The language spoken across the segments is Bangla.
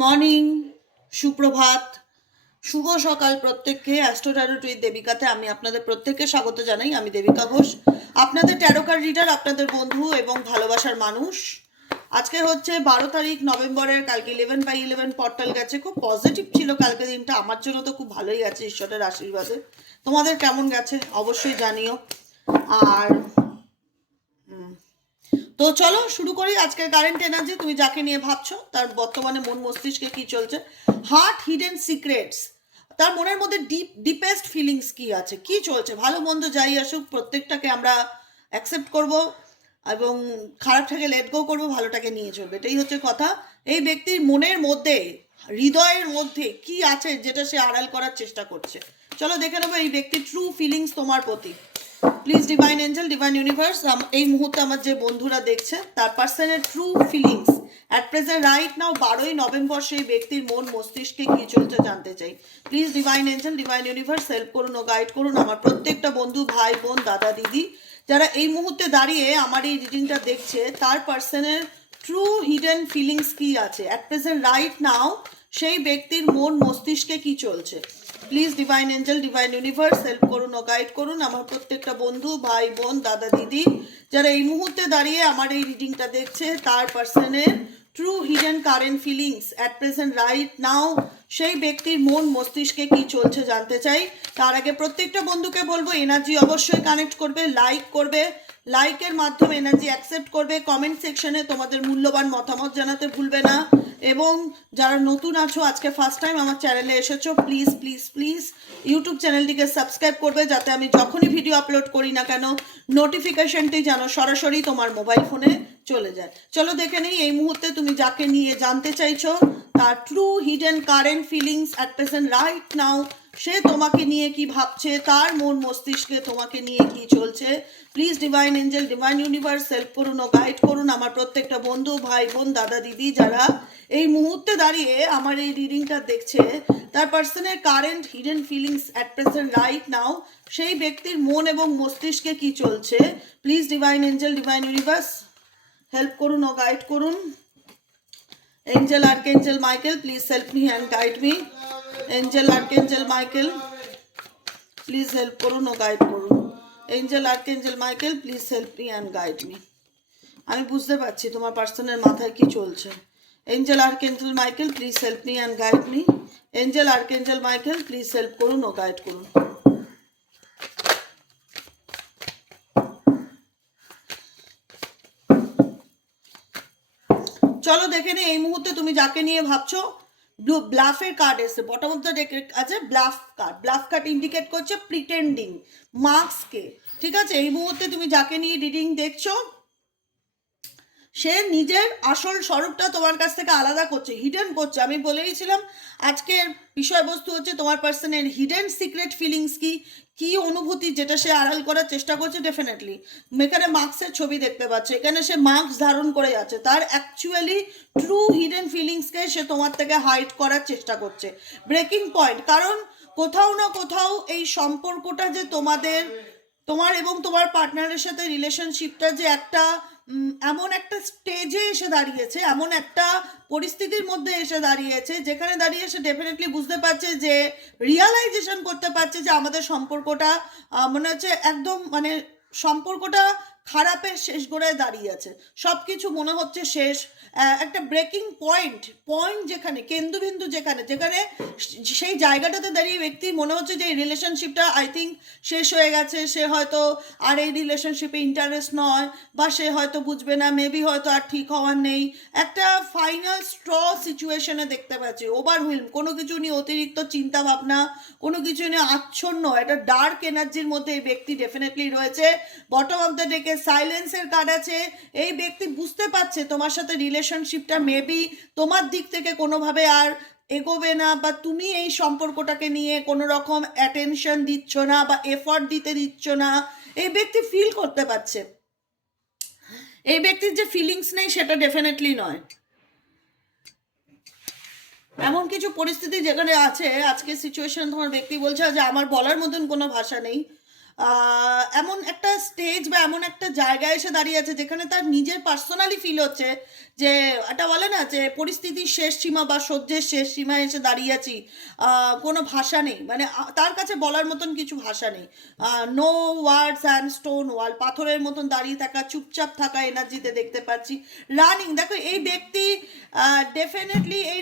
মর্নিং, সুপ্রভাত, শুভ সকাল প্রত্যেককে অ্যাস্ট্রো ট্যারো টুইথ দেবিকাতে আমি আপনাদের প্রত্যেককে স্বাগত জানাই। আমি দেবিকা ঘোষ, আপনাদের ট্যারোকার রিডার আপনাদের বন্ধু এবং ভালোবাসার মানুষ। আজকে হচ্ছে বারো তারিখ, নভেম্বরের, কালকে ইলেভেন বাই ইলেভেন পর্টাল গেছে। খুব পজিটিভ ছিল কালকে দিনটা। আমার জন্য তো খুব ভালোই গেছে ঈশ্বরের আশীর্বাদে। তোমাদের কেমন গেছে? অবশ্যই জানিও। আর তো চলো শুরু করি আজকের কারেন্ট এনার্জি তুমি যাকে নিয়ে ভাবছ, তার বর্তমানে মন মস্তিষ্কে কি চলছে? হার্ট হিডেন সিক্রেটস তার মনের মধ্যে ডিপ ডিপেস্ট ফিলিংস কি আছে? কি চলছে? ভালো মন্দ যাই আসুক, প্রত্যেকটাকে আমরা অ্যাকসেপ্ট করব এবং খারাপটাকে লেট গো করব, ভালোটাকে নিয়ে চলবে। এটাই হচ্ছে কথা। এই ব্যক্তির মনের মধ্যে, হৃদয়ের মধ্যে কি আছে যেটা সে আড়াল করার চেষ্টা করছে? চলো দেখে নেব এই ব্যক্তির ট্রু ফিলিংস তোমার প্রতি। Please divine angel divine universe এই মুহূর্তে আমার যে বন্ধুরা দেখছে, তার পার্সনের true feelings at present right now বারোই নভেম্বর, সেই ব্যক্তির মন, মস্তিষ্কে কি চলছে জানতে চাই। Please divine angel divine universe help করুন ও গাইড করুন আমার প্রত্যেকটা বন্ধু, ভাই, বোন, দাদা, দিদি, যারা এই মুহূর্তে দাঁড়িয়ে আমার এই রিডিংটা দেখছে, তার পার্সনের ট্রু হিডেন ফিলিংস কি আছে? অ্যাট প্রেজেন্ট রাইট নাও সেই ব্যক্তির মন, মস্তিষ্কে কি চলছে? Please divine angel divine universe help করুন ও গাইড করুন। আমার প্রত্যেকটা বন্ধু, ভাই, বোন, দাদা, দিদি, যারা এই মুহূর্তে দাঁড়িয়ে আমার এই রিডিংটা দেখছে, তার পার্সনের true hidden current feelings at present right now সেই ব্যক্তির মন, মস্তিষ্কে কি চলছে জানতে চাই। তার আগে প্রত্যেকটা বন্ধুকে বলব এনার্জি অবশ্যই কানেক্ট করবে লাইক করবে। লাইকের মাধ্যমে এনার্জি অ্যাকসেপ্ট করবে। কমেন্ট সেকশনে তোমাদের মূল্যবান মতামত জানাতে ভুলবে না। এবং যারা নতুন আছো, আজকে ফার্স্ট টাইম আমার চ্যানেলে এসেছ প্লিজ প্লিজ প্লিজ ইউটিউব চ্যানেলটিকে সাবস্ক্রাইব করবে যাতে আমি যখনই ভিডিও আপলোড করি না কেন নোটিফিকেশনটি যেন সরাসরি তোমার মোবাইল ফোনে চলে যায়। চলো দেখে নেই, এই মুহূর্তে তুমি যাকে নিয়ে জানতে চাইছো, তার true hidden current feelings at present right now সে তোমাকে নিয়ে কি ভাবছে? তার মন মস্তিষ্কে তোমাকে নিয়ে কি চলছে? Please divine angel divine universe help করুন ও গাইড করুন আমার প্রত্যেকটা বন্ধু, ভাই, বোন, দাদা, দিদি যারা এই মুহূর্তে দাঁড়িয়ে আমার এই রিডিংটা দেখছে। তার পার্সনের current hidden feelings at present right now সেই ব্যক্তির মন এবং মস্তিষ্কে কি চলছে? Please divine angel divine universe help করুন ও গাইড করুন। Angel arch angel Michael please help me and guide me angel archangel Michael please help করুন ও গাইড করুন। Angel archangel Michael please help me and guide me আমি বুঝতে পারছি তোমার পার্সনের মাথায় কি চলছে। Angel archangel Michael please help me and guide me angel archangel Michael please help করুন ও গাইড করুন। চলো দেখে নে, এই মুহূর্তে তুমি যাকে নিয়ে ভাবছ ব্লু ব্লাফের কার্ড এসে বটম অফ দ্য ডেক আছে bluff card bluff card indicate করছে প্রিটেন্ডিং মার্কসকে ঠিক আছে? এই মুহূর্তে তুমি যাকে নিয়ে রিডিং দেখছ সে নিজের আসল স্বরূপটা তোমার কাছ থেকে আলাদা করছে হিডেন করছে। আমি বলেইছিলাম আজকের বিষয়বস্তু হচ্ছে তোমার পার্সনের হিডেন সিক্রেট ফিলিংস কি কি অনুভূতি যেটা সে আড়াল করার চেষ্টা করছে ডেফিনেটলি এখানে মার্কসের ছবি দেখতে পাচ্ছে, এখানে সে মার্কস ধারণ করে যাচ্ছে, তার অ্যাকচুয়ালি ট্রু হিডেন ফিলিংসকে সে তোমার থেকে হাইড করার চেষ্টা করছে। ব্রেকিং পয়েন্ট কারণ কোথাও না কোথাও এই সম্পর্কটা যে তোমাদের, তোমার এবং তোমার পার্টনারের সাথে রিলেশনশিপটা যে একটা এমন একটা স্টেজে এসে দাঁড়িয়েছে, এমন একটা পরিস্থিতির মধ্যে এসে দাঁড়িয়েছে, যেখানে দাঁড়িয়ে সে ডেফিনেটলি বুঝতে পারছে যে রিয়ালাইজেশন করতে পারছে যে আমাদের সম্পর্কটা মনে হচ্ছে একদম মানে সম্পর্কটা খারাপের শেষ গোড়ায় দাঁড়িয়ে আছে। সব কিছু মনে হচ্ছে শেষ। একটা ব্রেকিং পয়েন্ট পয়েন্ট যেখানে কেন্দ্রবিন্দু যেখানে যেখানে সেই জায়গাটাতে দাঁড়িয়ে ব্যক্তি মনে হচ্ছে যে এই রিলেশনশিপটা আই থিঙ্ক শেষ হয়ে গেছে। সে হয়তো আর এই রিলেশনশিপে ইন্টারেস্ট নয় বা সে হয়তো বুঝবে না মেবি হয়তো আর ঠিক হওয়ার নেই। একটা ফাইনাল স্ট্র সিচুয়েশনে দেখতে পাচ্ছি। ওভারহুইল কোনো কিছু নিয়ে অতিরিক্ত চিন্তা ভাবনা, কোনো কিছু নিয়ে আচ্ছন্ন, একটা ডার্ক এনার্জির মধ্যে এই ব্যক্তি ডেফিনেটলি রয়েছে। বটম অফ দ্য ডেকে সাইলেন্সের কার্ড আছে এই ব্যক্তি বুঝতে পারছে তোমার সাথে রিলেশনশিপটা মেবি তোমার দিক থেকে কোনোভাবে আর এগোবে না বা তুমি এই সম্পর্কটাকে নিয়ে কোনো রকম অ্যাটেনশন দিচ্ছ না বা এফর্ট দিতে দিচ্ছ না, এই ব্যক্তি ফিল করতে পারছে। এই ব্যক্তির যে ফিলিংস নেই সেটা ডেফিনেটলি নয়। এমন কিছু পরিস্থিতি যেখানে আছে আজকে সিচুয়েশন তোমার ব্যক্তি বলছে যে আমার বলার মতন কোনো ভাষা নেই। এমন একটা স্টেজ বা এমন একটা জায়গায় এসে দাঁড়িয়ে আছে যেখানে তার নিজের পার্সোনালি ফিল হচ্ছে যে, এটা বলে না যে পরিস্থিতির শেষ সীমা বা সহ্যের শেষ সীমায় এসে দাঁড়িয়ে আছি। কোনো ভাষা নেই। মানে তার কাছে বলার মতন কিছু ভাষা নেই। No words and stone wall পাথরের মতন দাঁড়িয়ে থাকা, চুপচাপ থাকা এনার্জিতে দেখতে পাচ্ছি। রানিং দেখো, এই ব্যক্তি ডেফিনেটলি এই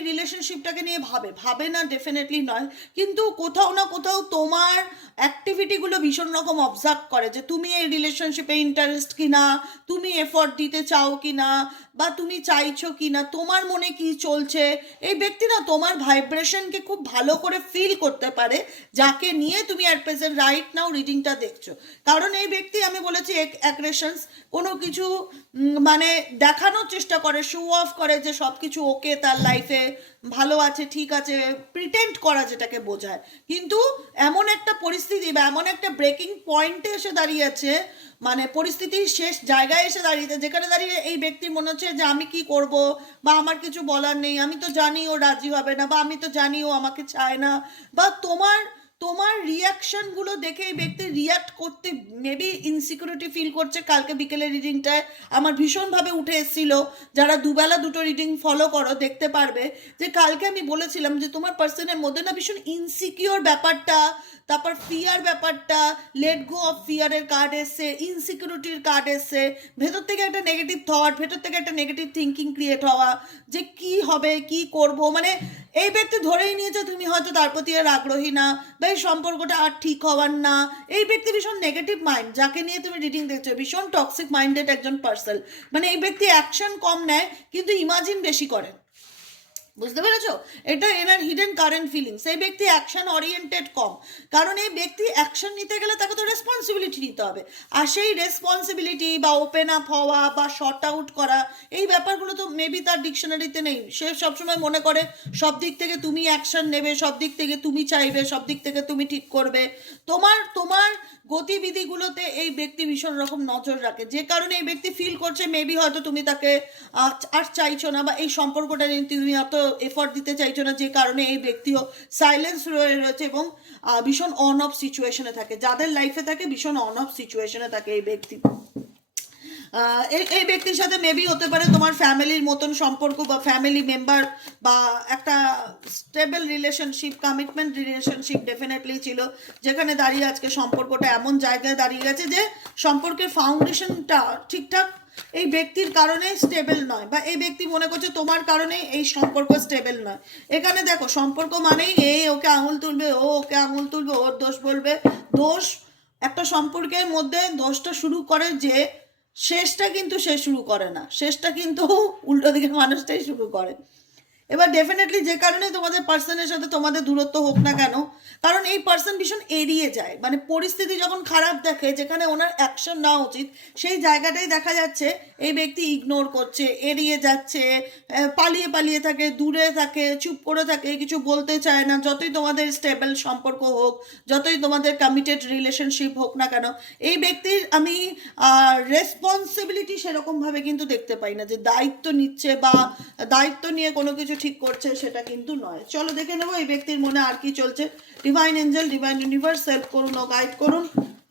রিলেশনশিপটাকে নিয়ে ভাবে। ভাবে না ডেফিনেটলি নয়। কিন্তু কোথাও না কোথাও তোমার অ্যাক্টিভিটিগুলো ভীষণ রকম অবজার্ভ করে যে তুমি এই রিলেশনশিপে ইন্টারেস্ট কি না তুমি এফর্ট দিতে চাও কি না বা তুমি চাইছো কি না তোমার মনে কি চলছে? এই ব্যক্তি না তোমার ভাইব্রেশনকে খুব ভালো করে ফিল করতে পারে, যাকে নিয়ে তুমি অ্যাট প্রেজেন্ট রাইট নাও রিডিংটা দেখছ। কারণ এই ব্যক্তি, আমি বলেছি অ্যাগ্রেশনস কোনো কিছু মানে দেখানোর চেষ্টা করে শো অফ করে যে সব কিছু ওকে তার লাইফে ভালো আছে, ঠিক আছে প্রিটেন্ড করা যেটাকে বোঝায়। কিন্তু এমন একটা পরিস্থিতি বা এমন একটা ব্রেকিং পয়েন্টে এসে দাঁড়িয়েছে মানে পরিস্থিতির শেষ জায়গায় এসে দাঁড়িয়েছে, যেখানে দাঁড়িয়ে এই ব্যক্তির মনে হচ্ছে যে আমি কি করব বা আমার কিছু বলার নেই, আমি তো জানি ও রাজি হবে না বা আমি তো জানি ও আমাকে চায় না, বা তোমার তোমার রিয়াকশনগুলো দেখে এই ব্যক্তি রিয়াক্ট করতে মেবি ইনসিকিউরিটি ফিল করছে। কালকে বিকেলের রিডিংটায় আমার ভীষণভাবে উঠে এসেছিল। যারা দুবেলা দুটো রিডিং ফলো করো, দেখতে পারবে যে কালকে আমি বলেছিলাম যে তোমার পার্সনের মধ্যে না ভীষণ ইনসিকিওর ব্যাপারটা, তারপর ফিয়ার ব্যাপারটা লেট গো অফ ফিয়ারের কার্ড এসছে ইনসিকিউরিটির কার্ড এসছে। ভেতর থেকে একটা নেগেটিভ থট ভেতর থেকে একটা নেগেটিভ থিঙ্কিং ক্রিয়েট হওয়া যে কি হবে, কি করব? মানে এই ব্যক্তি ধরেই নিয়েছে, তুমি হয়তো তার প্রতি আর আগ্রহী না। বা এই সম্পর্কটা আর ঠিক হওয়ার না। এই ব্যক্তি ভীষণ নেগেটিভ মাইন্ড যাকে নিয়ে তুমি রিডিং দেখছ, ভীষণ টক্সিক মাইন্ডেড একজন পার্সন মানে এই ব্যক্তি অ্যাকশন কম নেয়, কিন্তু ইমাজিন বেশি করেন বুঝতে পেরেছ? এটা এনার হিডেন কারেন্ট ফিলিংস এই ব্যক্তি অ্যাকশন ওরিয়েন্টেড কম। কারণ এই ব্যক্তি অ্যাকশন নিতে গেলে তাকে তো রেসপন্সিবিলিটি নিতে হবে। আর সেই রেসপন্সিবিলিটি বা ওপেন আপ হওয়া বা শর্ট আউট করা, এই ব্যাপারগুলো তো মেবি তার ডিকশনারিতে নেই। সে সবসময় মনে করে, সব দিক থেকে তুমি অ্যাকশন নেবে, সব দিক থেকে তুমি চাইবে, সব দিক থেকে তুমি ঠিক করবে। তোমার তোমার গতিবিধিগুলোতে এই ব্যক্তি ভীষণ রকম নজর রাখে। যে কারণে এই ব্যক্তি ফিল করছে মেবি হয়তো তুমি তাকে আর চাইছো না বা এই সম্পর্কটা নিয়ে তুমি অত এফর্ট দিতে চাইছো না, যে কারণে এই ব্যক্তিও সাইলেন্স রয়ে, রয়েছে এবং ভীষণ অন অফ সিচুয়েশনে থাকে। যাদের লাইফে থাকে, ভীষণ অন অফ সিচুয়েশনে থাকে এই ব্যক্তি। এই এই ব্যক্তির সাথে মেবি হতে পারে তোমার ফ্যামিলির মতন সম্পর্ক বা ফ্যামিলি মেম্বার বা একটা stable relationship commitment relationship definitely ছিল। যেখানে দাঁড়িয়ে আজকে সম্পর্কটা এমন জায়গায় দাঁড়িয়ে গেছে যে সম্পর্কের ফাউন্ডেশনটা ঠিকঠাক এই ব্যক্তির কারণে স্টেবল নয় বা এই ব্যক্তি মনে করছে তোমার কারণে এই সম্পর্ক স্টেবল নয়। এখানে দেখো, সম্পর্ক মানেই এই, ওকে আঙুল তুলবে, ও ওকে আঙুল তুলবে, ওর দোষ বলবে। দোষ একটা সম্পর্কের মধ্যে দোষটা শুরু করে যে শেষটা কিন্তু সে শুরু করে না। শেষটা কিন্তু উল্টো দিকের মানুষটাই শুরু করে। এবার ডেফিনেটলি যে কারণে তোমাদের পার্সনের সাথে তোমাদের দূরত্ব হোক না কেন, কারণ এই পার্সন ভীষণ এড়িয়ে যায়। মানে পরিস্থিতি যখন খারাপ দেখে, যেখানে ওনার অ্যাকশন নেওয়া উচিত, সেই জায়গাটাই দেখা যাচ্ছে, এই ব্যক্তি ইগনোর করছে, এড়িয়ে যাচ্ছে পালিয়ে পালিয়ে থাকে, দূরে থাকে, চুপ করে থাকে, কিছু বলতে চায় না, যতই তোমাদের স্টেবল সম্পর্ক হোক, যতই তোমাদের কমিটেড রিলেশনশিপ হোক না কেন, এই ব্যক্তির আমি রেসপন্সিবিলিটি সেরকমভাবে কিন্তু দেখতে পাই না যে দায়িত্ব নিচ্ছে বা দায়িত্ব নিয়ে কোনো কিছু ঠিক করছে সেটা কিন্তু নয়। চলো দেখে নেব এই ব্যক্তির মনে আর কি চলছে। Divine angel divine universe help করুন ও গাইড করুন।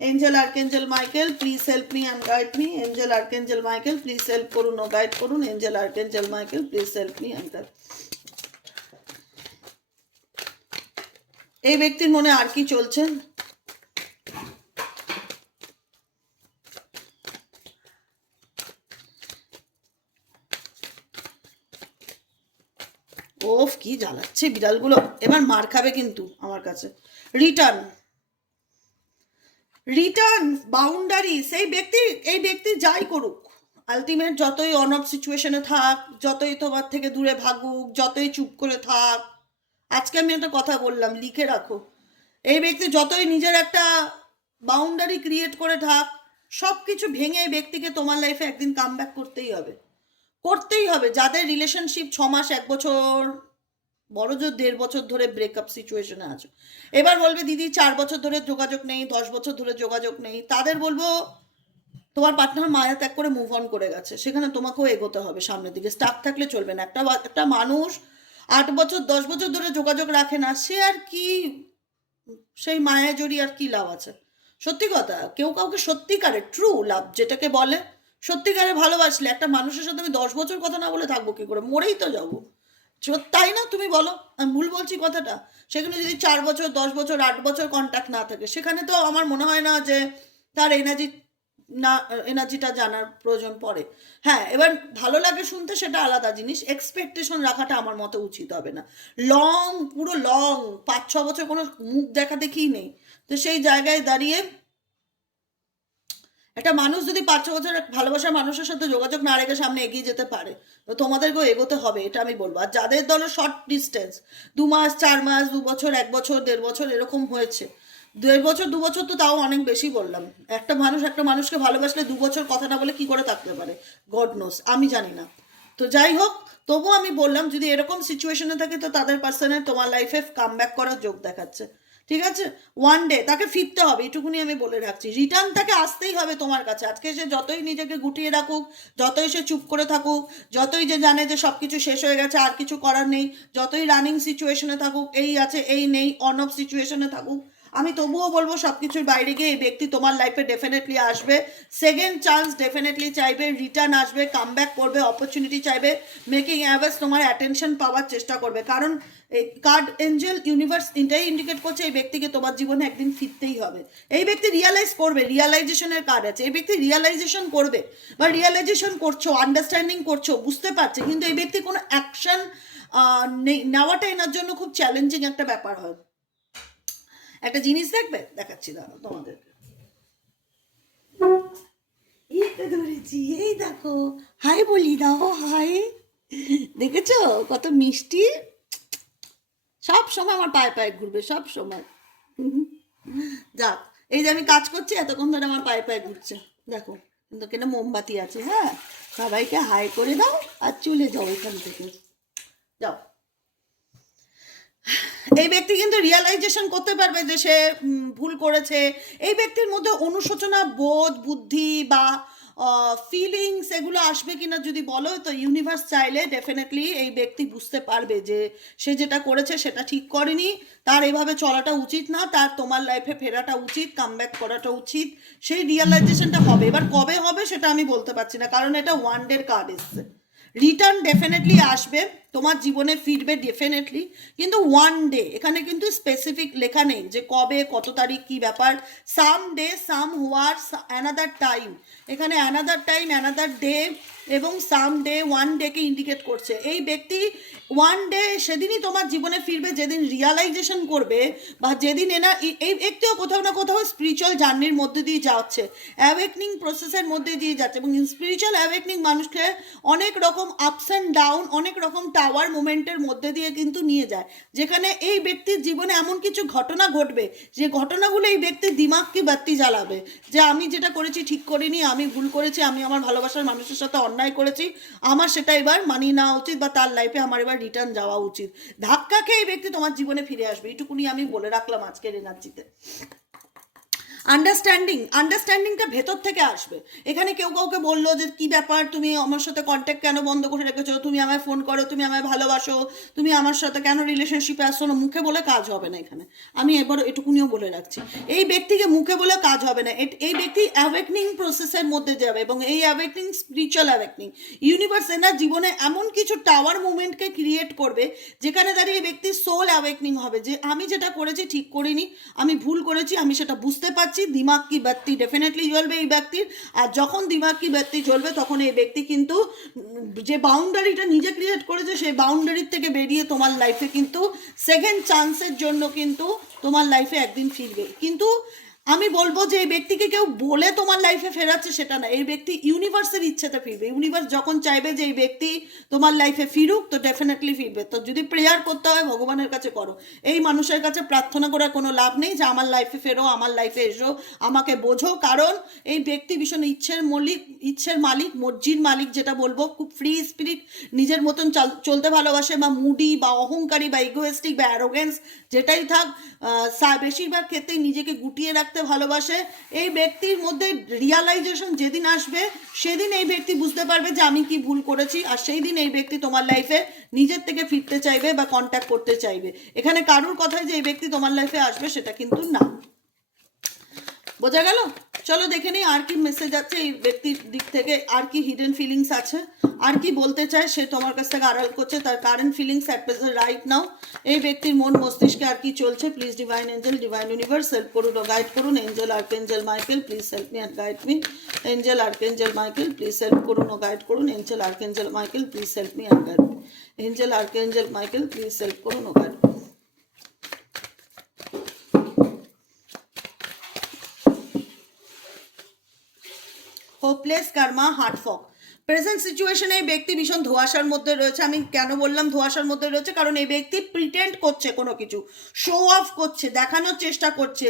Angel archangel Michael please help me and guide me angel archangel Michael please help করুন ও গাইড করুন। Angel archangel Michael please help me and guide এই ব্যক্তির মনে আর কি চলছে? ওফ, কি জ্বালাচ্ছে বিড়ালগুলো। এবার মার খাবে কিন্তু আমার কাছে। রিটার্ন। রিটার্ন, বাউন্ডারি, সেই ব্যক্তি, এই ব্যক্তি যাই করুক। আলটিমেট যতই অন অফ সিচুয়েশনে থাক, যতই তোমার থেকে দূরে ভাগুক, যতই চুপ করে থাক। আজকে আমি একটা কথা বললাম, লিখে রাখো। এই ব্যক্তি যতই নিজের একটা বাউন্ডারি ক্রিয়েট করে থাক সব কিছু ভেঙে এই ব্যক্তিকে তোমার লাইফে একদিন কাম করতেই হবে। করতেই হবে। যাদের রিলেশনশিপ ছ মাস, এক বছর বড় জোর দেড় বছর ধরে ব্রেকআপ সিচুয়েশনে আছো। এবার বলবে, দিদি, চার বছর ধরে যোগাযোগ নেই, দশ বছর ধরে যোগাযোগ নেই। তাদের বলব, তোমার পার্টনার মায়া ত্যাগ করে মুভ অন করে গেছে। সেখানে তোমাকেও এগোতে হবে সামনের দিকে। স্টাক থাকলে চলবে না। একটা একটা মানুষ আট বছর, দশ বছর ধরে যোগাযোগ রাখে না, সে আর কি, সেই মায়া জড়ি আর কি লাভ আছে? সত্যি কথা, কেউ কাউকে সত্যিকারে ট্রু লাভ যেটাকে বলে, সত্যিকারে ভালোবাসলে একটা মানুষের সাথে আমি দশ বছর কথা না বলে থাকব কি করে? মরেই তো যাব। তাই না? তুমি বলো। আমি ভুল বলছি কথাটা? সেখানে যদি চার বছর, দশ বছর, আট বছর কন্ট্যাক্ট না থাকে, সেখানে তো আমার মনে হয় না যে তার এনার্জি না এনার্জিটা জানার প্রয়োজন পড়ে। হ্যাঁ এবার ভালো লাগে শুনতে সেটা আলাদা জিনিস। এক্সপেকটেশন রাখাটা আমার মতে উচিত হবে না। লং পুরো লং পাঁচ, ছ বছর কোনো মুখ দেখা দেখি নেই। তো সেই জায়গায় দাঁড়িয়ে একটা মানুষ যদি পাঁচ, ছ বছর ভালোবাসার মানুষের সাথে যোগাযোগ না রেখে সামনে এগিয়ে যেতে পারে, তো তোমাদেরকেও এগোতে হবে, এটা আমি বলব। আর যাদের দলে শর্ট ডিস্টেন্স দু মাস, চার মাস, দু বছর, এক বছর, দেড় বছর এরকম হয়েছে, দেড় বছর, দু বছর তো তাও অনেক বেশি বললাম। একটা মানুষ, একটা মানুষকে ভালোবাসলে দু বছর কথা না বলে কি করে থাকতে পারে? গড নোস আমি জানি না। তো যাই হোক, তবুও আমি বললাম, যদি এরকম সিচুয়েশনে থাকে, তো তাদের পার্সনের তোমার লাইফে কাম ব্যাক করার যোগ দেখাচ্ছে। ঠিক আছে? ওয়ান ডে তাকে ফিরতে হবে, এটুকুনি আমি বলে রাখছি। রিটার্ন তাকে আসতেই হবে তোমার কাছে। আজকে সে যতই নিজেকে গুটিয়ে রাখুক, যতই সে চুপ করে থাকুক, যতই যে জানে যে সব কিছু শেষ হয়ে গেছে, আর কিছু করার নেই, যতই রানিং সিচুয়েশনে থাকুক, এই আছে, এই নেই অন অফ সিচুয়েশনে থাকুক আমি তবুও বলব সব কিছুর বাইরে গিয়ে এই ব্যক্তি তোমার লাইফে ডেফিনেটলি আসবে। সেকেন্ড চান্স ডেফিনেটলি চাইবে রিটার্ন আসবে কাম করবে অপরচুনিটি চাইবে মেকিং অ্যাওয়ার্স তোমার অ্যাটেনশন পাওয়ার চেষ্টা করবে। কারণ এই কার্ড এঞ্জেল ইউনিভার্স এটাই ইন্ডিকেট করছে এই ব্যক্তিকে তোমার জীবনে একদিন ফিরতেই হবে। এই ব্যক্তি রিয়ালাইজ করবে রিয়ালাইজেশনের কার্ড আছে। এই ব্যক্তি রিয়ালাইজেশন করবে বা রিয়ালাইজেশন করছ আন্ডারস্ট্যান্ডিং করছ, বুঝতে পারছে, কিন্তু এই ব্যক্তি কোনো অ্যাকশন নেওয়াটা এনার জন্য খুব চ্যালেঞ্জিং একটা ব্যাপার হয়। একটা জিনিস দেখবে? দেখাচ্ছি, দাঁড়াও তোমাদেরকে এইটা ধরেছি, এই দেখো। হাই বলি, দাও, হাই। দেখেছ? কত মিষ্টি। সব সময় আমার পায়ে পায়ে ঘুরবে, সব সময়। যাক, এই যে আমি কাজ করছি, এতক্ষণ ধরে আমার পায়ে পায়ে ঘুরছে। দেখো, কিন্তু কেন মোমবাতি আছে হ্যাঁ? সবাইকে হাই করে দাও আর চলে যাও এখান থেকে। যাও। এই ব্যক্তি কিন্তু রিয়ালাইজেশন করতে পারবে যে সে ভুল করেছে। এই ব্যক্তির মধ্যে অনুশোচনা, বোধ, বুদ্ধি বা ফিলিংস এগুলো আসবে কিনা যদি বলো, তো ইউনিভার্স চাইলে ডেফিনেটলি এই ব্যক্তি বুঝতে পারবে যে সে যেটা করেছে সেটা ঠিক করেনি। তার এভাবে চলাটা উচিত না, তার তোমার লাইফে ফেরাটা উচিত কামব্যাক করাটা উচিত। সেই রিয়ালাইজেশনটা হবে। এবার কবে হবে সেটা আমি বলতে পারছি না, কারণ এটা ওয়ান ডের কার্ড এসছে। রিটার্ন ডেফিনেটলি আসবে। তোমার জীবনে ফিরবে ডেফিনেটলি কিন্তু ওয়ান ডে এখানে কিন্তু স্পেসিফিক লেখা নেই যে কবে, কত তারিখ, কি ব্যাপার। Some day somewhere another time এখানে অ্যানাদার টাইম অ্যানাদার ডে এবং সাম ডে ওয়ান ডেকে ইন্ডিকেট করছে। এই ব্যক্তি ওয়ান ডে সেদিনই তোমার জীবনে ফিরবে যেদিন রিয়ালাইজেশন করবে বা যেদিন এনা এই ব্যক্তিও কোথাও না কোথাও স্পিরিচুয়াল জার্নির মধ্যে দিয়ে যাচ্ছে। অ্যাওয়েকনিং প্রসেসের মধ্যে দিয়ে যাচ্ছে এবং স্পিরিচুয়াল অ্যাওয়েকনিং মানুষকে অনেক রকম আপস অ্যান্ড ডাউন অনেক রকম টাওয়ার মুভমেন্টের মধ্যে দিয়ে কিন্তু নিয়ে যায়। যেখানে এই ব্যক্তির জীবনে এমন কিছু ঘটনা ঘটবে, যে ঘটনাগুলো এই ব্যক্তির দিমাগকে বাত্তি জ্বালাবে, যে আমি যেটা করেছি ঠিক করিনি, আমি ভুল করেছি, আমি আমার ভালোবাসার মানুষের সাথে অন্যায় করেছি, আমার সেটা এবার মানিয়ে নেওয়া উচিত বা তার লাইফে আমার এবার রিটার্ন যাওয়া উচিত। ধাক্কা খেয়ে এই ব্যক্তি তোমার জীবনে ফিরে আসবে, এইটুকুনি আমি বলে রাখলাম আজকের এনার্জিতে। আন্ডারস্ট্যান্ডিং আন্ডারস্ট্যান্ডিংটা ভেতর থেকে আসবে। এখানে কেউ কাউকে বলল যে, কি ব্যাপার? তুমি আমার সাথে কন্ট্যাক্ট কেন বন্ধ করে রেখেছো? তুমি আমায় ফোন করো, তুমি আমায় ভালোবাসো, তুমি আমার সাথে কেন রিলেশনশিপে আসছো? না, মুখে বলে কাজ হবে না এখানে। আমি এবার এটুকুনিও বলে রাখছি। এই ব্যক্তিকে মুখে বলে কাজ হবে না। এই ব্যক্তি অ্যাওয়েকনিং প্রসেসের মধ্যে যাবে এবং এই অ্যাওয়েকনিং স্পিরিচুয়াল অ্যাওয়েকনিং ইউনিভার্স এনার জীবনে এমন কিছু টাওয়ার মুভমেন্টকে ক্রিয়েট করবে, যেখানে দাঁড়িয়ে এই ব্যক্তির সোল অ্যাওয়েকনিং হবে যে, আমি যেটা করেছি ঠিক করিনি, আমি ভুল করেছি, আমি সেটা বুঝতে পারছি দিমাগ কি বাত্তি ডেফিনেটলি জ্বলবে এই ব্যক্তির। আর যখন দিমাগ কি বাত্তি জ্বলবে, তখন এই ব্যক্তি কিন্তু, যে বাউন্ডারিটা নিজে ক্রিয়েট করেছে, সেই বাউন্ডারির থেকে বেরিয়ে তোমার লাইফে কিন্তু সেকেন্ড চান্সের জন্য কিন্তু তোমার লাইফে একদিন ফিরবে। কিন্তু আমি বলব যে এই ব্যক্তিকে কেউ বলে তোমার লাইফে ফেরাচ্ছে সেটা না। এই ব্যক্তি ইউনিভার্সের ইচ্ছেতে ফিরবে। ইউনিভার্স যখন চাইবে যে এই ব্যক্তি তোমার লাইফে ফিরুক, তো ডেফিনেটলি ফিরবে। তো যদি প্রেয়ার করতে হয়, ভগবানের কাছে করো। এই মানুষের কাছে প্রার্থনা করার কোনো লাভ নেই যে, আমার লাইফে ফেরো, আমার লাইফে এসো, আমাকে বোঝো। কারণ এই ব্যক্তি ভীষণ ইচ্ছের মলিক ইচ্ছের মালিক, মর্জির মালিক যেটা বলব। খুব ফ্রি স্পিরিট নিজের মতন চাল- চলতে ভালোবাসে বা মুডি বা অহংকারী বা ইগোয়েস্টিক বা অ্যারোগেন্স যেটাই থাক বেশিরভাগ ক্ষেত্রেই নিজেকে গুটিয়ে রাখতে ভালোবাসে। এই ব্যক্তির মধ্যে রিয়ালাইজেশন যেদিন আসবে, সেদিন এই ব্যক্তি বুঝতে পারবে যে আমি কি ভুল করেছি, আর সেই দিন এই ব্যক্তি তোমার লাইফে নিজের থেকে ফিরতে চাইবে বা কন্ট্যাক্ট করতে চাইবে। এখানে কারুর কথায় যে এই ব্যক্তি তোমার লাইফে আসবে, সেটা কিন্তু না। বোঝা গেল? চলো দেখে নিই আর কি মেসেজ আছে এই ব্যক্তির দিক থেকে, আর কি হিডেন ফিলিংস আছে, আর কি বলতে চায় সে তোমার কাছ থেকে আড়াল করছে, তার current feelings at present right now এই ব্যক্তির মন মস্তিষ্কে আর কি চলছে please divine angel divine universe help করুন ও গাইড করুন angel archangel Michael please help me and guide me angel archangel Michael please help করুন ও গাইড করুন angel archangel Michael please help me and guide me angel archangel Michael please help করুন ও গাইড হোপলেস কার্মা হার্ট ফক প্রেজেন্ট সিচুয়েশনে এই ব্যক্তি ভীষণ ধোয়াশার মধ্যে রয়েছে। আমি কেন বললাম ধোয়াশার মধ্যে রয়েছে? কারণ এই ব্যক্তি প্রিটেন্ড করছে কোনো কিছু শো অফ করছে, দেখানোর চেষ্টা করছে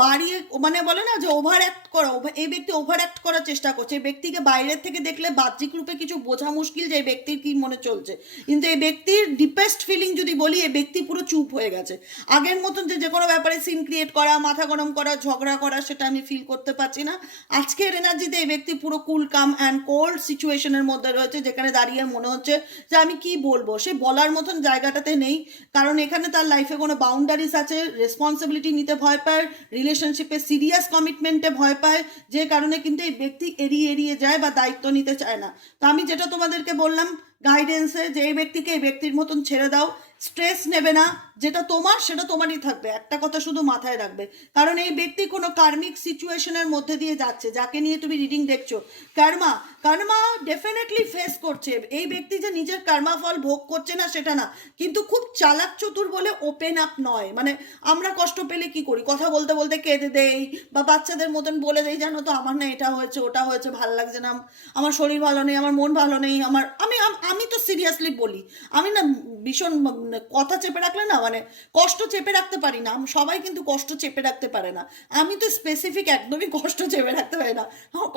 বাড়িয়ে মানে বলে না যে ওভার অ্যাক্ট করা এই ব্যক্তি ওভার অ্যাক্ট করার চেষ্টা করছে। এই ব্যক্তিকে বাইরের থেকে দেখলে বাহ্যিক রূপে কিছু বোঝা মুশকিল যে এই ব্যক্তির কি মনে চলছে। কিন্তু এই ব্যক্তির ডিপেস্ট ফিলিং যদি বলি, এই ব্যক্তি পুরো চুপ হয়ে গেছে। আগের মতন যে যে কোনো ব্যাপারে সিন ক্রিয়েট করা, মাথা গরম করা, ঝগড়া করা, সেটা আমি ফিল করতে পারছি না। আজকের এনার্জিতে এই ব্যক্তি পুরো কুল কাম অ্যান্ড কোল্ড সিচুয়েশনের মধ্যে রয়েছে যেখানে দাঁড়িয়ে মনে হচ্ছে যে আমি কি বলব? সে বলার মতন জায়গাটাতে নেই। কারণ এখানে তার লাইফে কোনো বাউন্ডারিজ আছে রেসপন্সিবিলিটি নিতে ভয় পায় রিলেশনশিপে সিরিয়াস কমিটমেন্টে ভয় পায়, যে কারণে কিন্তু এই ব্যক্তি এড়িয়ে এড়িয়ে যায় বা দায়িত্ব নিতে চায় না। তো আমি যেটা তোমাদেরকে বললাম গাইডেন্সে যে এই ব্যক্তিকে এই ব্যক্তির মতন ছেড়ে দাও স্ট্রেস নেবে না, যেটা তোমার, সেটা তোমারই থাকবে। একটা কথা শুধু মাথায় রাখবে। কারণ এই ব্যক্তি কোনো কার্মিক সিচুয়েশনের মধ্যে দিয়ে যাচ্ছে, যাকে নিয়ে তুমি রিডিং দেখছ। কার্মা কার্মা ডেফিনেটলি ফেস করছে। এই ব্যক্তি যে নিজের কার্মা ফল ভোগ করছে না, সেটা না। কিন্তু খুব চালাক চতুর বলে ওপেন আপ নয়। মানে আমরা কষ্ট পেলে কি করি? কথা বলতে বলতে কেঁদে দেই, বা বাচ্চাদের মতন বলে দেই, জানো তো, আমার না এটা হয়েছে, ওটা হয়েছে, ভালো লাগছে না। আমার শরীর ভালো নেই, আমার মন ভালো নেই, আমার আমি আমি তো সিরিয়াসলি বলি। আমি না ভীষণ কথা চেপে রাখলে না মানে কষ্ট চেপে রাখতে পারি না। সবাই কিন্তু কষ্ট চেপে রাখতে পারে না। আমি তো স্পেসিফিক একদমই কষ্ট চেপে রাখতে পারি না।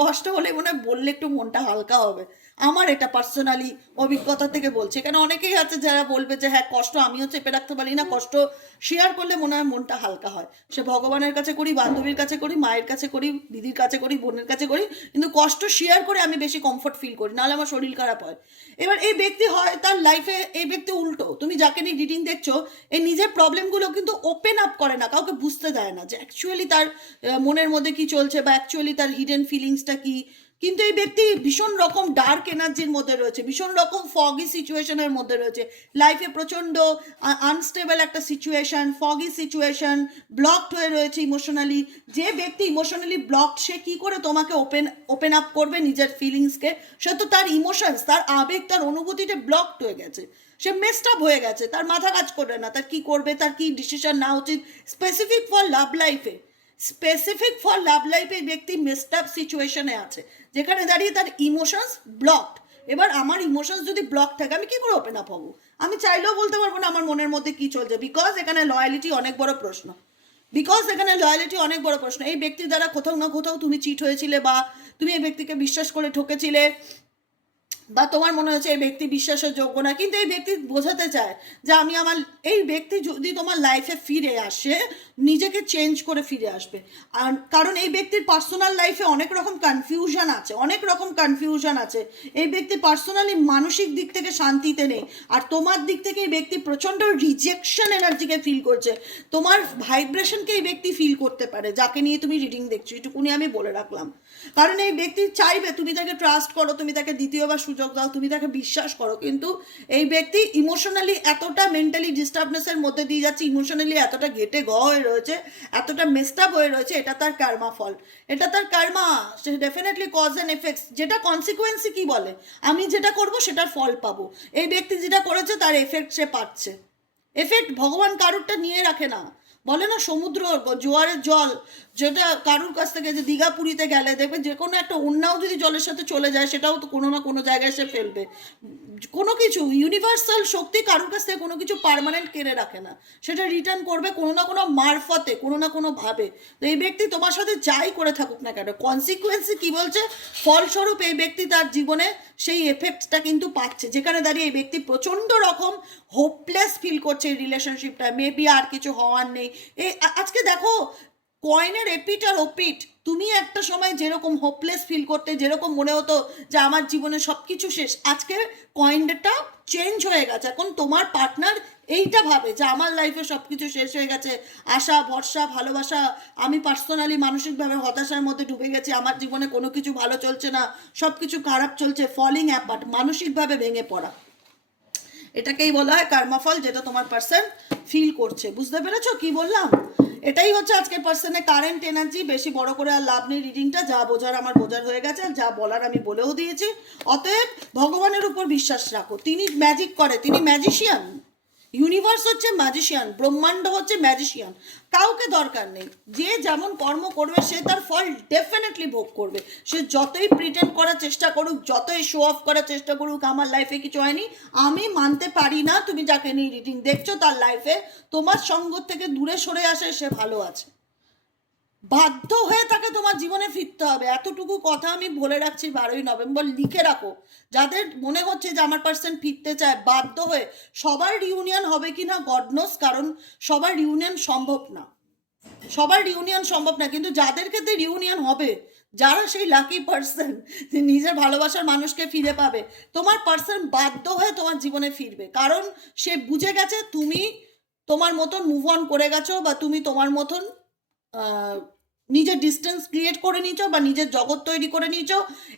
কষ্ট হলে মনে হয় বললে একটু মনটা হালকা হবে। আমার এটা পার্সোনালি অভিজ্ঞতা থেকে বলছি। এখানে অনেকেই আছে যারা বলবে যে হ্যাঁ কষ্ট আমিও চেপে রাখতে পারি না। কষ্ট শেয়ার করলে মনে হয় মনটা হালকা হয়। সে ভগবানের কাছে করি, বান্ধবীর কাছে করি, মায়ের কাছে করি, দিদির কাছে করি, বোনের কাছে করি, কিন্তু কষ্ট শেয়ার করে আমি বেশি কমফর্ট ফিল করি, নাহলে আমার শরীর খারাপ হয়। এবার এই ব্যক্তি হয়, তার লাইফে এই ব্যক্তি উল্টো। তুমি যাকে নিয়ে রিডিং দেখছ, এই নিজের প্রবলেমগুলো কিন্তু ওপেন আপ করে না, কাউকে বুঝতে দেয় না যে অ্যাকচুয়ালি তার মনের মধ্যে কি চলছে বা অ্যাকচুয়ালি তার হিডেন ফিলিংসটা কি। কিন্তু এই ব্যক্তি ভীষণ রকম ডার্ক এনার্জির মধ্যে রয়েছে, ভীষণ রকম ফগি সিচুয়েশনের মধ্যে রয়েছে। লাইফে প্রচণ্ড আনস্টেবল একটা সিচুয়েশন ফগি সিচুয়েশন ব্লকড হয়ে রয়েছে ইমোশনালি যে ব্যক্তি ইমোশনালি ব্লকড সে কি করে তোমাকে ওপেন ওপেন আপ করবে নিজের ফিলিংসকে সে তো তার ইমোশনস তার আবেগ, তার অনুভূতিটা ব্লকড হয়ে গেছে। সে মেসড আপ হয়ে গেছে, তার মাথা কাজ করবে না, তার কি করবে, তার কি ডিসিশন নেওয়া উচিত? স্পেসিফিক ফর লাভ লাইফে স্পেসিফিক ফর লাভ লাইফে ব্যক্তি মেসড আপ সিচুয়েশনে আছে। যেখানে দাঁড়িয়ে তার ইমোশনস ব্লকড এবার আমার ইমোশনস যদি ব্লক থাকে, আমি কি করে ওপেন আপ হব? আমি চাইলেও বলতে পারব না আমার মনের মধ্যে কি চলছে। বিকজ এখানে লয়ালিটি অনেক বড় প্রশ্ন। বিকজ এখানে লয়ালিটি অনেক বড় প্রশ্ন। এই ব্যক্তির দ্বারা কোথাও না কোথাও তুমি চিট হয়েছিলে বা তুমি এই ব্যক্তিকে বিশ্বাস করে ঠকেছিলে। বা তোমার মনে হচ্ছে এই ব্যক্তি বিশ্বাসের যোগ্য না, কিন্তু এই ব্যক্তি বোঝাতে চায় যে আমি আমার, এই ব্যক্তি যদি তোমার লাইফে ফিরে আসে, নিজেকে চেঞ্জ করে ফিরে আসবে। আর কারণ এই ব্যক্তির পার্সোনাল লাইফে অনেক রকম কনফিউশন আছে, অনেক রকম কনফিউশন আছে। এই ব্যক্তি পার্সোনালি মানসিক দিক থেকে শান্তিতে নেই, আর তোমার দিক থেকে এই ব্যক্তি প্রচণ্ড রিজেকশন এনার্জিকে ফিল করছে। তোমার ভাইব্রেশনকে এই ব্যক্তি ফিল করতে পারে, যাকে নিয়ে তুমি রিডিং দেখছ, এটুকুনি আমি বলে রাখলাম। কারণ এই ব্যক্তি চাইবে, তুমি তাকে ট্রাস্ট করো, তুমি তাকে দ্বিতীয়বার সুযোগ দাও, তুমি তাকে বিশ্বাস করো। কিন্তু এই ব্যক্তি ইমোশনালি এতটা মেন্টালি ডিস্টার্বনেসের মধ্যে দিয়ে যাচ্ছে ইমোশনালি এতটা ঘেটে গ হয়ে রয়েছে, এতটা মেস্টাপ হয়ে রয়েছে, এটা তার কার্মা ফল। এটা তার কার্মা সে ডেফিনেটলি কজ অ্যান্ড এফেক্টস যেটা কনসিকুয়েন্সি কি বলে? আমি যেটা করব, সেটার ফল পাবো। এই ব্যক্তি যেটা করেছে, তার এফেক্ট সে পাচ্ছে। এফেক্ট ভগবান কারুরটা নিয়ে রাখে না। বলে না, সমুদ্র, জোয়ারের জল যেটা কারুর কাছ থেকে, যে দীঘা পুরীতে গেলে দেখবে যে কোনো একটা অন্যাও যদি জলের সাথে চলে যায়, সেটাও তো কোনো না কোনো জায়গায় সে ফেলবে। কোনো কিছু ইউনিভার্সাল শক্তি কারুর কাছ থেকে কোনো কিছু পার্মানেন্ট কেড়ে রাখে না। সেটা রিটার্ন করবে কোনো না কোনো মারফতে, কোনো না কোনো ভাবে। তো এই ব্যক্তি তোমার সাথে যাই করে থাকুক না কেন কনসিকুয়েন্সি কি বলছে? ফলস্বরূপ এই ব্যক্তি তার জীবনে সেই এফেক্টটা কিন্তু পাচ্ছে। যেখানে দাঁড়িয়ে এই ব্যক্তি প্রচণ্ড রকম হোপলেস ফিল করছে এই রিলেশনশিপটা মেবি আর কিছু হওয়ার নেই। এই আজকে দেখো কয়েনের এপিট আর ওপিট, তুমি একটা সময় যেরকম হোপলেস ফিল করতে, যেরকম মনে হতো যে আমার জীবনে সব কিছু শেষ আজকে কয়েনটা চেঞ্জ হয়ে গেছে। এখন তোমার পার্টনার এইটা ভাবে যে আমার লাইফে সব কিছু শেষ হয়ে গেছে। আশা, ভরসা, ভালোবাসা, আমি পার্সোনালি মানসিকভাবে হতাশার মধ্যে ডুবে গেছি, আমার জীবনে কোনো কিছু ভালো চলছে না সব কিছু খারাপ চলছে ফলিং অ্যাপার্ট মানসিকভাবে ভেঙে পড়া। এটাকেই বলা হয় কর্মফল, যেটা তোমার পার্সন ফিল করছে। বুঝতে পেরেছ কি বললাম? এটাই হচ্ছে আজকের পার্সনে কারেন্ট এনার্জি বেশি বড় করে আর লাভ নেই রিডিংটা যা বোঝার আমার বোঝার হয়ে গেছে, যা বলার আমি বলেও দিয়েছি। অতএব ভগবানের উপর বিশ্বাস রাখো। তিনি ম্যাজিক করে, তিনি ম্যাজিশিয়ান ইউনিভার্স হচ্ছে ম্যাজিশিয়ান ব্রহ্মাণ্ড হচ্ছে ম্যাজিশিয়ান কাউকে দরকার নেই। যে যেমন কর্ম করবে, সে তার ফল ডেফিনেটলি ভোগ করবে। সে যতই প্রিটেন্ড করার চেষ্টা করুক, যতই শো অফ করার চেষ্টা করুক, আমার লাইফে কিছু হয়নি। আমি মানতে পারি না, তুমি যাকে নিয়ে রিডিং দেখছ, তার লাইফে তোমার সঙ্গ থেকে দূরে সরে আসে, সে ভালো আছে। বাধ্য হয়ে তাকে তোমার জীবনে ফিরতে হবে। এতটুকু কথা আমি বলে রাখছি বারোই নভেম্বর। লিখে রাখো। যাদের মনে হচ্ছে যে আমার পার্সন ফিরতে চায়, বাধ্য হয়ে। সবার রিউনিয়ন হবে কি না গডনোস কারণ সবার রিউনিয়ন সম্ভব না। সবার রিউনিয়ন সম্ভব না। কিন্তু যাদের ক্ষেত্রে রিউনিয়ন হবে, যারা সেই লাকি পার্সন নিজের ভালোবাসার মানুষকে ফিরে পাবে, তোমার পার্সন বাধ্য হয়ে তোমার জীবনে ফিরবে। কারণ সে বুঝে গেছে তুমি তোমার মতন মুভ অন করে গেছো বা তুমি তোমার মতন নিজের ডিস্টেন্স ক্রিয়েট করে নিয়েছো বা নিজের জগৎ তৈরি করে নিয়েছো,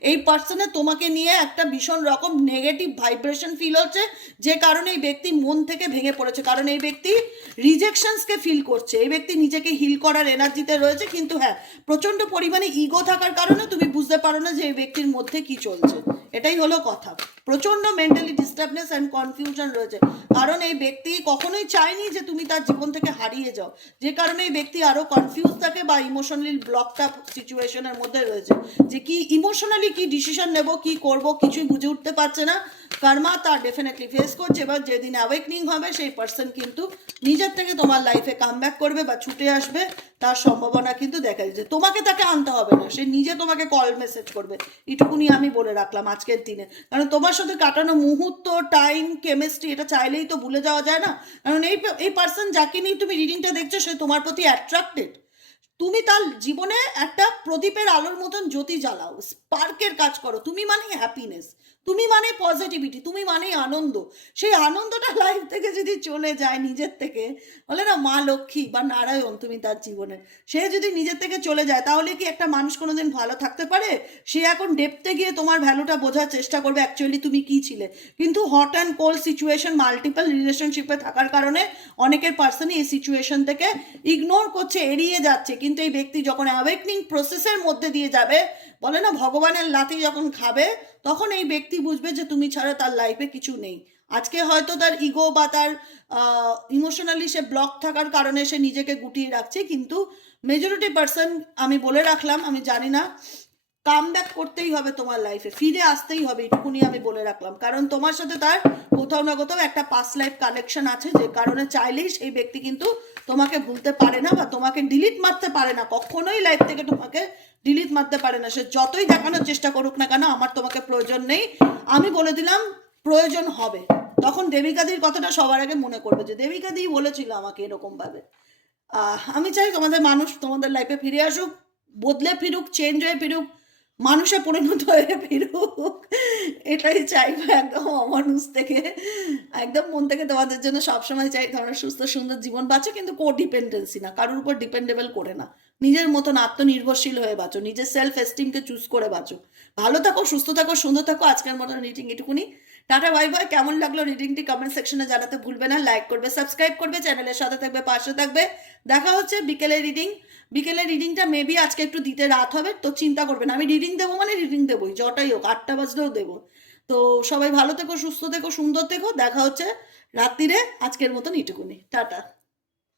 এই পার্সনে তোমাকে নিয়ে একটা ভীষণ রকম নেগেটিভ ভাইব্রেশন ফিল হচ্ছে, যে কারণে এই ব্যক্তি মন থেকে ভেঙে পড়েছে। কারণ এই ব্যক্তি রিজেকশনসকে ফিল করছে, এই ব্যক্তি নিজেকে হিল করার এনার্জিতে রয়েছে, কিন্তু হ্যাঁ প্রচণ্ড পরিমাণে ইগো থাকার কারণে তুমি বুঝতে পারো না যে এই ব্যক্তির মধ্যে কি চলছে। এটাই হলো কথা। প্রচণ্ড মেন্টালি ডিস্টার্বনেস অ্যান্ড কনফিউশন রয়েছে। কারণ এই ব্যক্তি কখনোই চায়নি যে তুমি তার জীবন থেকে হারিয়ে যাও। যে কারণে এই ব্যক্তি আরও কনফিউজ থাকে বা ইমোশনালি ব্লকড আপ সিচুয়েশনের মধ্যে রয়েছে। যে কি ইমোশনালি কি ডিসিশন নেব, কি করব, কিছুই বুঝে উঠতে পারছে না। কর্মা তার ডেফিনেটলি ফেস করছে। এবার যেদিন অ্যাওয়েকনিং হবে, সেই পার্সন কিন্তু নিজের থেকে তোমার লাইফে কাম ব্যাক করবে বা ছুটে আসবে। তার সম্ভাবনা কিন্তু দেখা যাচ্ছে। তোমাকে তাকে আনতে হবে না। সে নিজে তোমাকে কল মেসেজ করবে। এটুকুনি আমি বলে রাখলাম। আজকের দিনে। কারণ তোমার সাথে কাটানো মুহূর্ত টাইম কেমিস্ট্রি এটা চাইলেই তো ভুলে যাওয়া যায় না। কারণ এই এই পার্সন যাকে নিয়ে তুমি রিডিংটা দেখছ, সে তোমার প্রতি অ্যাট্রাক্টেড তুমি তার জীবনে একটা প্রদীপের আলোর মতন জ্যোতি জ্বালাও স্পার্কের কাজ করো। তুমি মানে হ্যাপিনেস তুমি মানে পজিটিভিটি তুমি মানে আনন্দ। সেই আনন্দটা লাইফ থেকে যদি চলে যায় নিজের থেকে, বলে না, মা লক্ষ্মী বা নারায়ণ তুমি তার জীবনে। সে যদি নিজের থেকে চলে যায়, তাহলে কি একটা মানুষ কোনোদিন ভালো থাকতে পারে? সে এখন ডেপতে গিয়ে তোমার ভ্যালুটা বোঝার চেষ্টা করবে অ্যাকচুয়ালি তুমি কি ছিলে? কিন্তু hot and cold situation multiple রিলেশনশিপে থাকার কারণে অনেকের পার্সনই এই সিচুয়েশন থেকে ইগনোর করছে, এড়িয়ে যাচ্ছে। কিন্তু এই ব্যক্তি যখন অ্যাওয়েকনিং প্রসেসের মধ্যে দিয়ে যাবে, বলে না, ভগবানের লাথি যখন খাবে তখন এই ব্যক্তি বুঝবে যে তুমি ছাড়া তার লাইফে কিছু নেই। আজকে হয়তো তার ইগো বা তার ইমোশনালি সে ব্লক থাকার কারণে সে নিজেকে গুটিয়ে রাখছে, কিন্তু মেজরিটি পার্সন আমি বলে রাখলাম, আমি জানি না কাম ব্যাক করতেই হবে তোমার লাইফে ফিরে আসতেই হবে এটুকুনি আমি বলে রাখলাম। কারণ তোমার সাথে তার কোথাও না কোথাও একটা পাস লাইফ কানেকশন আছে যে কারণে চাইলেই সেই ব্যক্তি কিন্তু তোমাকে ভুলতে পারে না বা তোমাকে ডিলিট মারতে পারে না। কখনোই লাইফ থেকে তোমাকে ডিলিট মারতে পারে না। সে যতই দেখানোর চেষ্টা করুক না কেন আমার তোমাকে প্রয়োজন নেই। আমি বলে দিলাম প্রয়োজন হবে। তখন দেবিকাদির কথাটা সবার আগে মনে করবে যে দেবিকাদি বলেছিল আমাকে এরকম ভাবে আহ, আমি চাই তোমাদের মানুষ তোমাদের লাইফে ফিরে আসুক বদলে ফিরুক চেঞ্জ হয়ে ফিরুক মানুষে পরিণত হয়ে ফিরুক। এটাই চাইব একদম অমানুষ থেকে। একদম মন থেকে তোমাদের জন্য সবসময় চাই তোমরা সুস্থ, সুন্দর জীবন বাঁচো, কিন্তু কো ডিপেন্ডেন্সি না। কারোর উপর ডিপেন্ডেবল করে না। নিজের মতন আত্মনির্ভরশীল হয়ে বাঁচো। নিজের সেলফ এস্টিমকে চুজ করে বাঁচো। ভালো থাকো, সুস্থ থাকো, সুন্দর থাকো। আজকের মতন রিটিং এটুকুনি। Ta-ta, bye bye. কেমন লাগল রিডিংটি কমেন্ট সেকশনে জানাতে ভুলবে না। লাইক করবে সাবস্ক্রাইব করবে চ্যানেলের সাথে থাকবে, পাশে থাকবে। দেখা হচ্ছে বিকেলে রিডিং বিকেলে রিডিংটা মেবি আজকে একটু দিতে রাত হবে, তো চিন্তা করবে না। আমি রিডিং দেবো মানে রিডিং দেবোই জটাই হোক, আটটা বাজলেও দেবো। তো সবাই ভালো থেকো, সুস্থ থেকো, সুন্দর থেকো। দেখা হচ্ছে রাত্রিরে আজকের মতন ইটুকুনি টাটা।